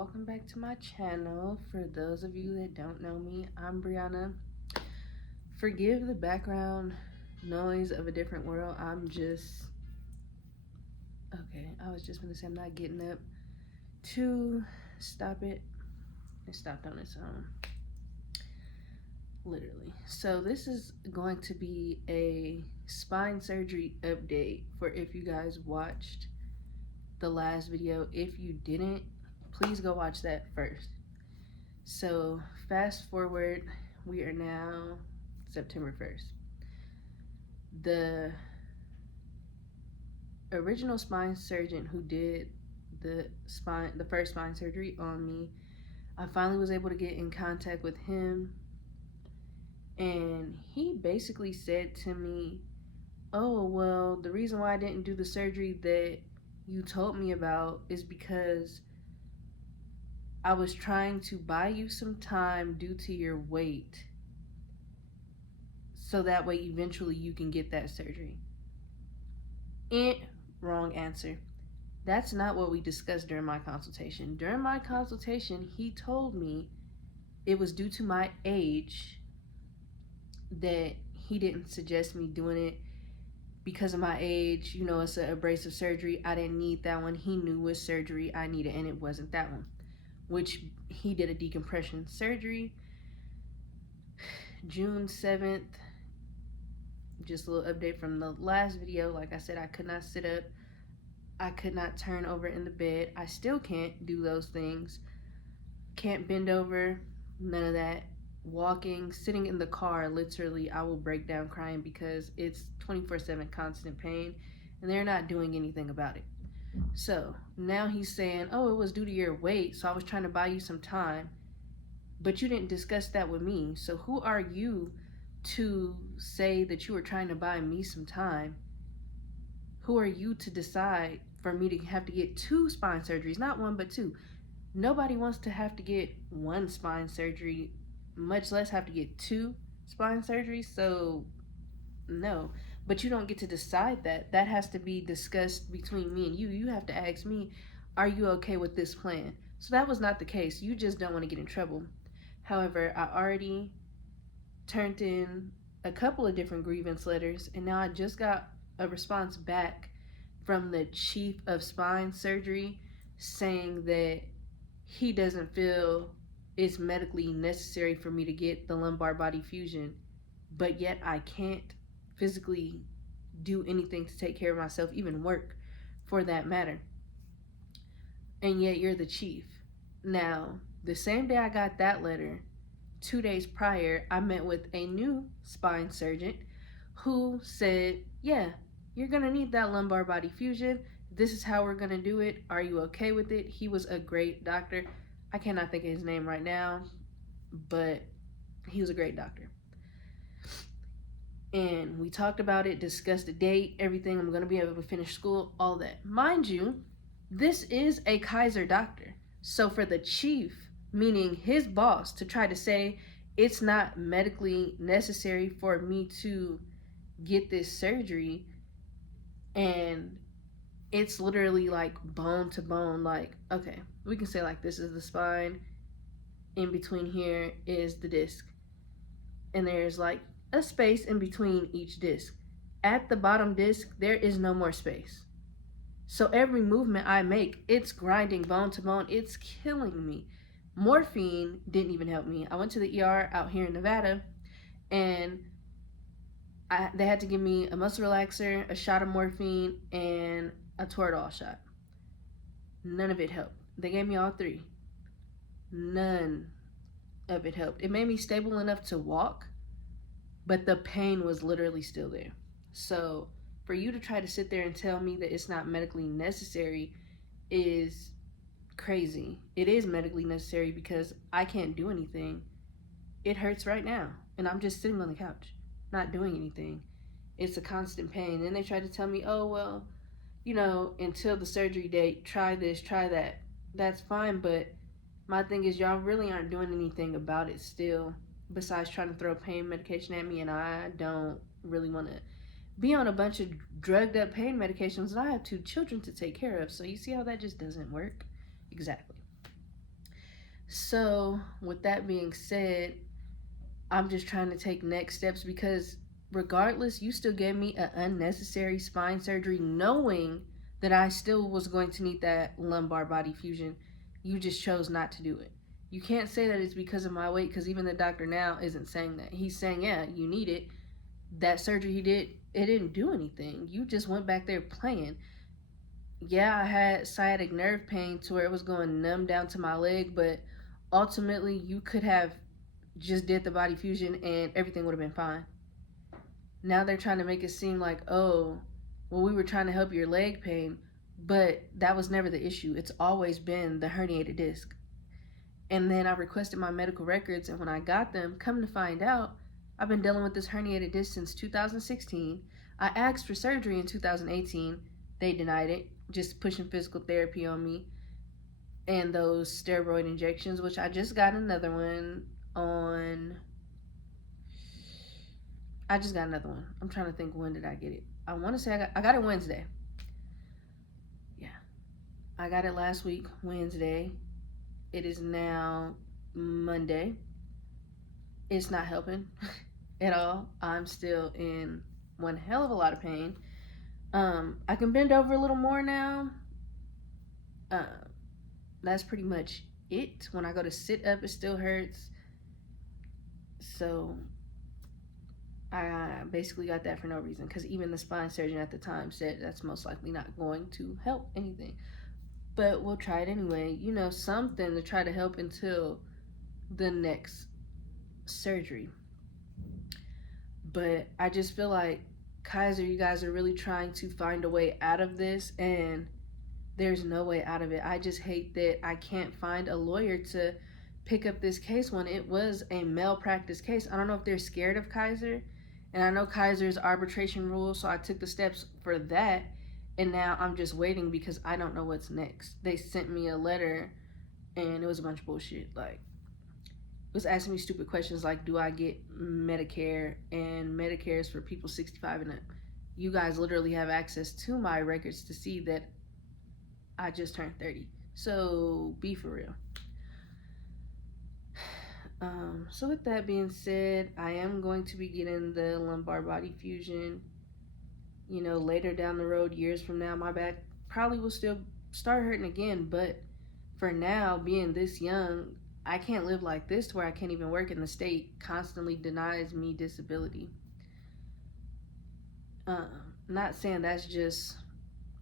welcome back to my channel. For those of you that don't know me, I'm Brianna. Forgive the background noise of a different world. I was just gonna say I'm not getting up to stop it. It stopped on its own. Literally. So this is going to be a spine surgery update for if you guys watched the last video. If you didn't, please go watch that first. So fast forward, we are now September 1st. The original spine surgeon who did the first spine surgery on me, I finally was able to get in contact with him, and he basically said to me, oh, well, the reason why I didn't do the surgery that you told me about is because I was trying to buy you some time due to your weight, so that way eventually you can get that surgery. Wrong answer. That's not what we discussed during my consultation. During my consultation, he told me it was due to my age that he didn't suggest me doing it because of my age. You know, it's an abrasive surgery. I didn't need that one. He knew what surgery I needed, and it wasn't that one, which he did a decompression surgery June 7th. Just a little update from the last video. Like I said, I could not sit up. I could not turn over in the bed. I still can't do those things. Can't bend over, none of that. Walking, sitting in the car, literally, I will break down crying because it's 24/7 constant pain, and they're not doing anything about it. So now he's saying, oh, it was due to your weight, so I was trying to buy you some time, but you didn't discuss that with me. So who are you to say that you were trying to buy me some time? Who are you to decide for me to have to get 2 spine surgeries? Not 1, but 2. Nobody wants to have to get 1 spine surgery, much less have to get 2 spine surgeries. So no, but you don't get to decide that. That has to be discussed between me and you. You have to ask me, are you okay with this plan? So that was not the case. You just don't want to get in trouble. However, I already turned in a couple of different grievance letters, and now I just got a response back from the chief of spine surgery saying that he doesn't feel it's medically necessary for me to get the lumbar body fusion, but yet I can't physically do anything to take care of myself, even work for that matter. And yet you're the chief. Now, the same day I got that letter, 2 days prior, I met with a new spine surgeon who said, yeah, you're gonna need that lumbar body fusion. This is how we're gonna do it. Are you okay with it? He was a great doctor. I cannot think of his name right now, but he was a great doctor. And we talked about it, discussed the date, everything. I'm gonna be able to finish school, all that. Mind you, this is a Kaiser doctor. So for the chief, meaning his boss, to try to say it's not medically necessary for me to get this surgery, and it's literally like bone to bone, like, okay, we can say like this is the spine, in between here is the disc, and there's like a space in between each disc. At the bottom disc, there is no more space. So every movement I make, it's grinding bone to bone. It's killing me. Morphine didn't even help me. I went to the ER out here in Nevada, and they had to give me a muscle relaxer, a shot of morphine, and a Toradol shot. None of it helped. They gave me all 3. None of it helped. It made me stable enough to walk, but the pain was literally still there. So for you to try to sit there and tell me that it's not medically necessary is crazy. It is medically necessary because I can't do anything. It hurts right now, and I'm just sitting on the couch, not doing anything. It's a constant pain. Then they tried to tell me, oh, well, you know, until the surgery date, try this, try that. That's fine, but my thing is y'all really aren't doing anything about it still, besides trying to throw pain medication at me, and I don't really want to be on a bunch of drugged up pain medications, and I have 2 children to take care of. So you see how that just doesn't work? Exactly. So, with that being said, I'm just trying to take next steps because regardless, you still gave me an unnecessary spine surgery knowing that I still was going to need that lumbar body fusion. You just chose not to do it. You can't say that it's because of my weight because even the doctor now isn't saying that. He's saying, yeah, you need it. That surgery he did, it didn't do anything. You just went back there playing. Yeah, I had sciatic nerve pain to where it was going numb down to my leg, but ultimately you could have just did the body fusion and everything would have been fine. Now they're trying to make it seem like, oh, well, we were trying to help your leg pain, but that was never the issue. It's always been the herniated disc. And then I requested my medical records, and when I got them, come to find out, I've been dealing with this herniated disc since 2016. I asked for surgery in 2018. They denied it, just pushing physical therapy on me and those steroid injections, which I just got another one on. I just got another one. I'm trying to think, when did I get it? I want to say I got it Wednesday. Yeah, I got it last week, Wednesday. It is now Monday. It's not helping at all. I'm still in one hell of a lot of pain. I can bend over a little more now. Uh, that's pretty much it. When I go to sit up, it still hurts. So I basically got that for no reason because even the spine surgeon at the time said that's most likely not going to help anything. But we'll try it anyway. You know, something to try to help until the next surgery. But I just feel like, Kaiser, you guys are really trying to find a way out of this, and there's no way out of it. I just hate that I can't find a lawyer to pick up this case when it was a malpractice case. I don't know if they're scared of Kaiser, and I know Kaiser's arbitration rules, so I took the steps for that, and now I'm just waiting because I don't know what's next. They sent me a letter, and it was a bunch of bullshit. Like, it was asking me stupid questions like, do I get Medicare? And Medicare is for people 65 and up. You guys literally have access to my records to see that I just turned 30. So be for real. So with that being said, I am going to be getting the lumbar body fusion. You know, later down the road, years from now, my back probably will still start hurting again. But for now, being this young, I can't live like this to where I can't even work, and the state constantly denies me disability. Not saying that's just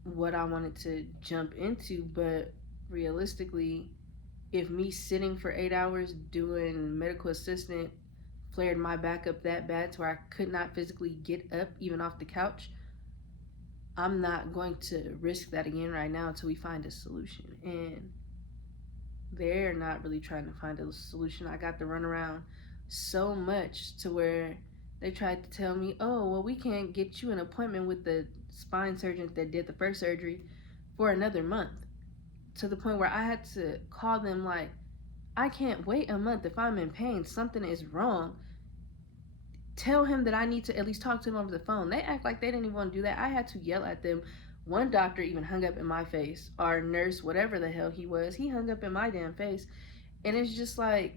what I wanted to jump into, but realistically, if me sitting for 8 hours doing medical assistant flared my back up that bad to where I could not physically get up even off the couch, I'm not going to risk that again right now until we find a solution. And they're not really trying to find a solution. I got to run around so much to where they tried to tell me, oh, well, we can't get you an appointment with the spine surgeon that did the first surgery for another month. To the point where I had to call them like, I can't wait a month. If I'm in pain, something is wrong. Tell him that I need to at least talk to him over the phone. They act like they didn't even want to do that. I had to yell at them. One doctor even hung up in my face. Our nurse, whatever the hell he was, he hung up in my damn face. And it's just like,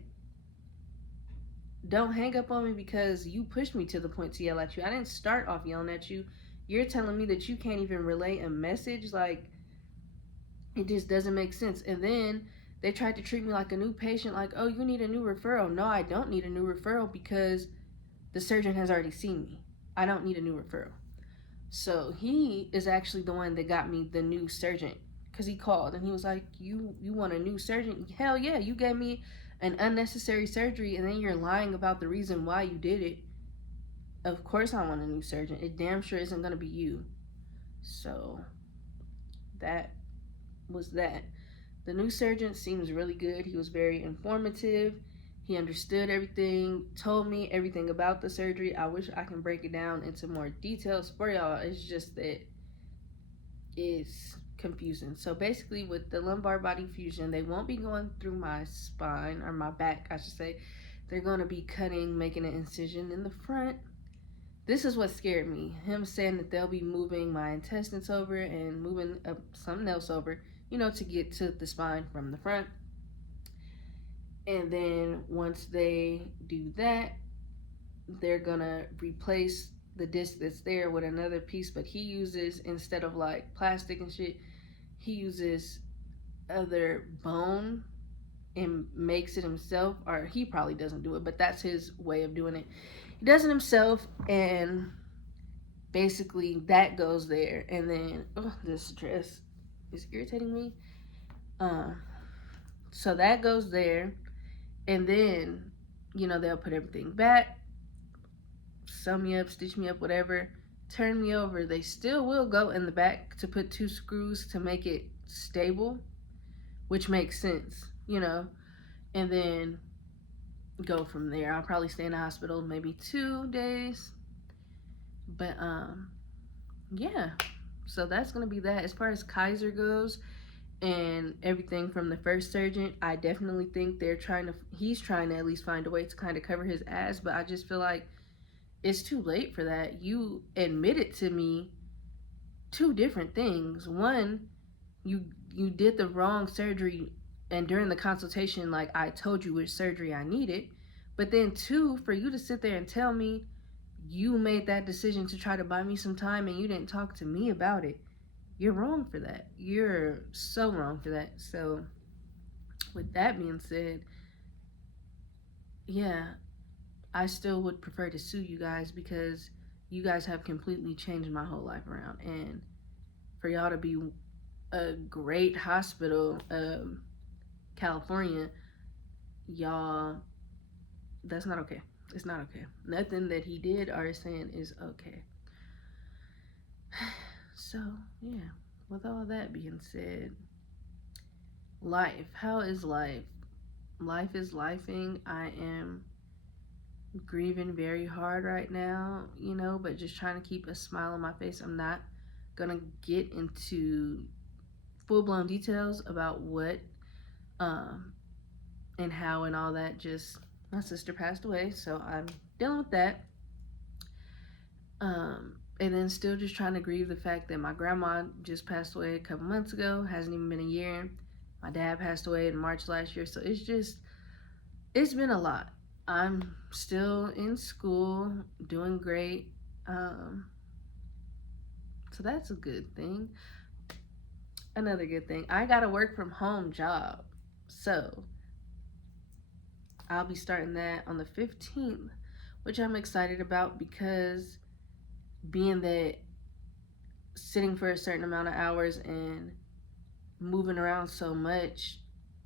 don't hang up on me because you pushed me to the point to yell at you. I didn't start off yelling at you. You're telling me that you can't even relay a message. Like, it just doesn't make sense. And then they tried to treat me like a new patient, like, oh, you need a new referral. No, I don't need a new referral because the surgeon has already seen me. I don't need a new referral. So he is actually the one that got me the new surgeon, because he called and he was like, you want a new surgeon? Hell yeah, you gave me an unnecessary surgery and then you're lying about the reason why you did it. Of course I want a new surgeon. It damn sure isn't going to be you. So that was that. The new surgeon seems really good. He was very informative. He understood everything, told me everything about the surgery. I wish I can break it down into more details for y'all. It's just that it's confusing. So basically, with the lumbar body fusion, they won't be going through my spine, or my back, I should say. They're going to be cutting, making an incision in the front. This is what scared me. Him saying that they'll be moving my intestines over and moving something else over, to get to the spine from the front. And then once they do that, they're gonna replace the disc that's there with another piece. But he uses, instead of like plastic and shit, he uses other bone and makes it himself. Or he probably doesn't do it, but that's his way of doing it. He does it himself, and basically that goes there. And then this dress is irritating me. uh, so that goes there, and then they'll put everything back, sew me up, stitch me up, whatever, turn me over. They still will go in the back to put two screws to make it stable, which makes sense. And then go from there. I'll probably stay in the hospital maybe 2 days. But yeah. So that's gonna be that. As far as Kaiser goes and everything from the first surgeon, I definitely think he's trying to at least find a way to kind of cover his ass, but I just feel like it's too late for that. You admitted to me two different things. One, you did the wrong surgery, and during the consultation, like, I told you which surgery I needed. But then two, for you to sit there and tell me you made that decision to try to buy me some time and you didn't talk to me about it. You're wrong for that. You're so wrong for that. So with that being said, yeah, I still would prefer to sue you guys, because you guys have completely changed my whole life around. And for y'all to be a great hospital, California, y'all, that's not okay. It's not okay. Nothing that he did or is saying is okay. So, yeah, with all that being said, life. How is life? Life is lifing. I am grieving very hard right now, but just trying to keep a smile on my face. I'm not gonna get into full blown details about what um and how and all that. Just my sister passed away, so I'm dealing with that. And then still just trying to grieve the fact that my grandma just passed away a couple months ago. Hasn't even been a year. My dad passed away in March last year, so it's been a lot. I'm still in school, doing great. So that's a good thing. Another good thing, I got a work from home job. So I'll be starting that on the 15th, which I'm excited about, because being that sitting for a certain amount of hours and moving around so much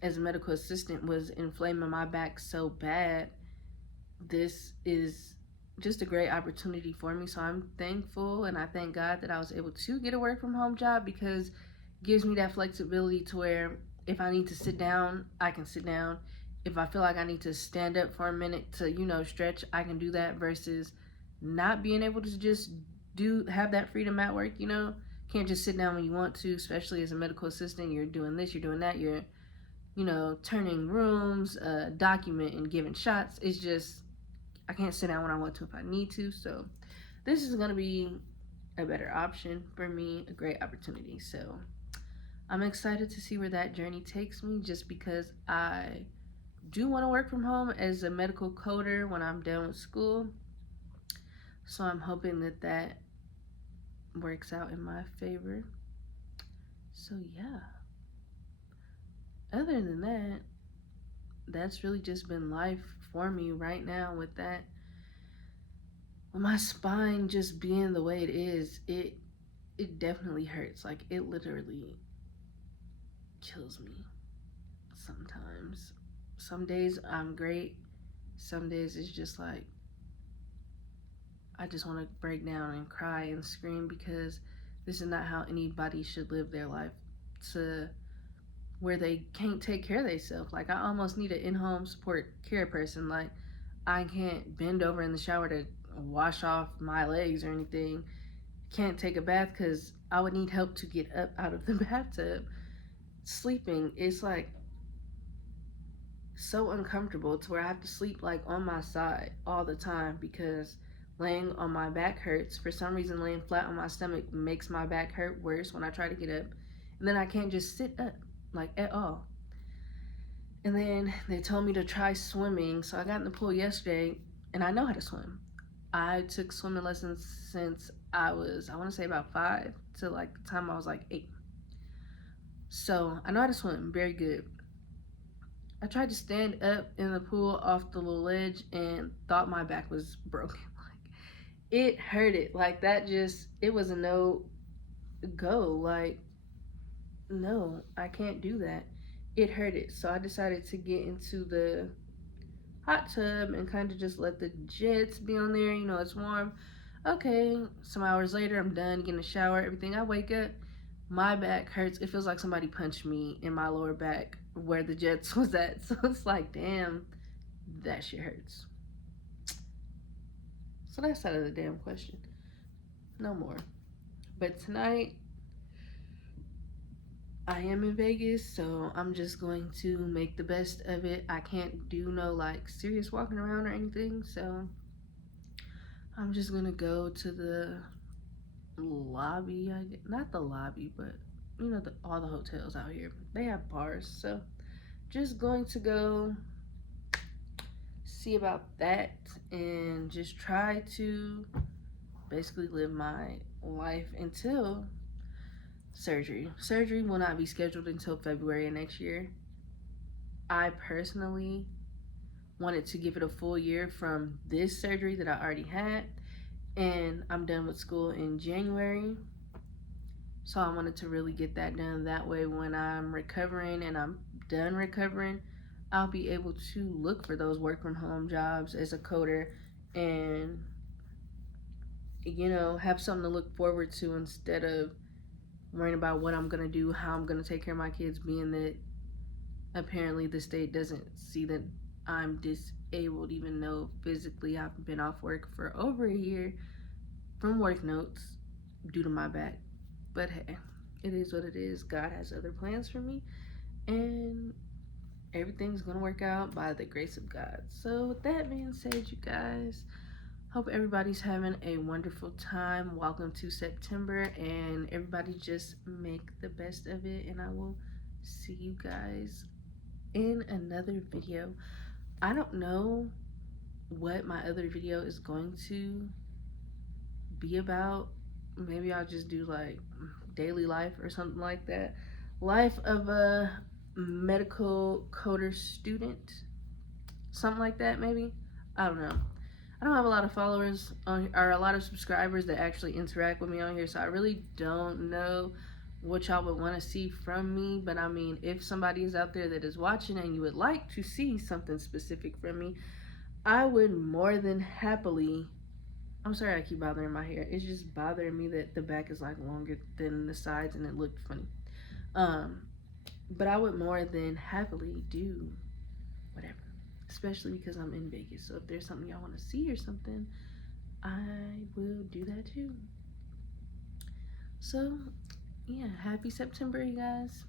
as a medical assistant was inflaming my back so bad, this is just a great opportunity for me. So I'm thankful, and I thank God that I was able to get a work from home job, because it gives me that flexibility to where if I need to sit down, I can sit down. If I feel like I need to stand up for a minute to stretch, I can do that, versus not being able to just have that freedom at work. Can't just sit down when you want to, especially as a medical assistant. You're doing this, you're doing that, you're turning rooms, documenting, giving shots. It's just, I can't sit down when I want to if I need to. So this is going to be a better option for me, a great opportunity. So I'm excited to see where that journey takes me, just because I do want to work from home as a medical coder when I'm done with school. So I'm hoping that works out in my favor. So yeah, other than that, that's really just been life for me right now. With that, with my spine just being the way it is, it definitely hurts. Like, it literally kills me sometimes. Some days I'm great, some days it's just like I just want to break down and cry and scream, because this is not how anybody should live their life, to where they can't take care of themselves. Like, I almost need an in-home support care person. Like, I can't bend over in the shower to wash off my legs or anything. Can't take a bath because I would need help to get up out of the bathtub. Sleeping, it's like so uncomfortable to where I have to sleep like on my side all the time, because laying on my back hurts. For some reason, laying flat on my stomach makes my back hurt worse when I try to get up. And then I can't just sit up, like, at all. And then they told me to try swimming. So I got in the pool yesterday and I know how to swim. I took swimming lessons since I was, I want to say about 5 to like the time I was like 8. So I know how to swim very good. I tried to stand up in the pool off the little ledge and thought my back was broken. Like it hurted. Like that just, it was a no go. Like, no, I can't do that. It hurted. So I decided to get into the hot tub and kind of just let the jets be on there. You know, it's warm. Okay, some hours later, I'm done getting a shower, everything. I wake up, my back hurts. It feels like somebody punched me in my lower back where the jets was at. So it's like, damn, that shit hurts. So that's out of the damn question. No more. But tonight, I am in Vegas, so I'm just going to make the best of it. I can't do no like serious walking around or anything, so I'm just gonna go to the lobby. Not the lobby, but you know, all the hotels out here, they have bars. So just going to go see about that and just try to basically live my life until surgery. Surgery will not be scheduled until February of next year. I personally wanted to give it a full year from this surgery that I already had, and I'm done with school in January. So I wanted to really get that done. That way, when I'm recovering and I'm done recovering, I'll be able to look for those work from home jobs as a coder and, you know, have something to look forward to instead of worrying about what I'm going to do, how I'm going to take care of my kids, being that apparently the state doesn't see that I'm disabled, even though physically I've been off work for over a year from work notes due to my back. But hey, it is what it is. God has other plans for me, and everything's gonna work out by the grace of God. So, with that being said, you guys, hope everybody's having a wonderful time. Welcome to September, and everybody just make the best of it. And I will see you guys in another video. I don't know what my other video is going to be about. Maybe I'll just do like daily life or something like that. Life of a medical coder student. Something like that, maybe. I don't know. I don't have a lot of followers on, or a lot of subscribers that actually interact with me on here, so I really don't know what y'all would want to see from me. But I mean, if somebody is out there that is watching and you would like to see something specific from me, I would more than happily. I'm sorry I keep bothering my hair. It's just bothering me that the back is like longer than the sides and it looked funny. But I would more than happily do whatever. Especially because I'm in Vegas. So if there's something y'all want to see or something, I will do that too. So yeah, happy September, you guys.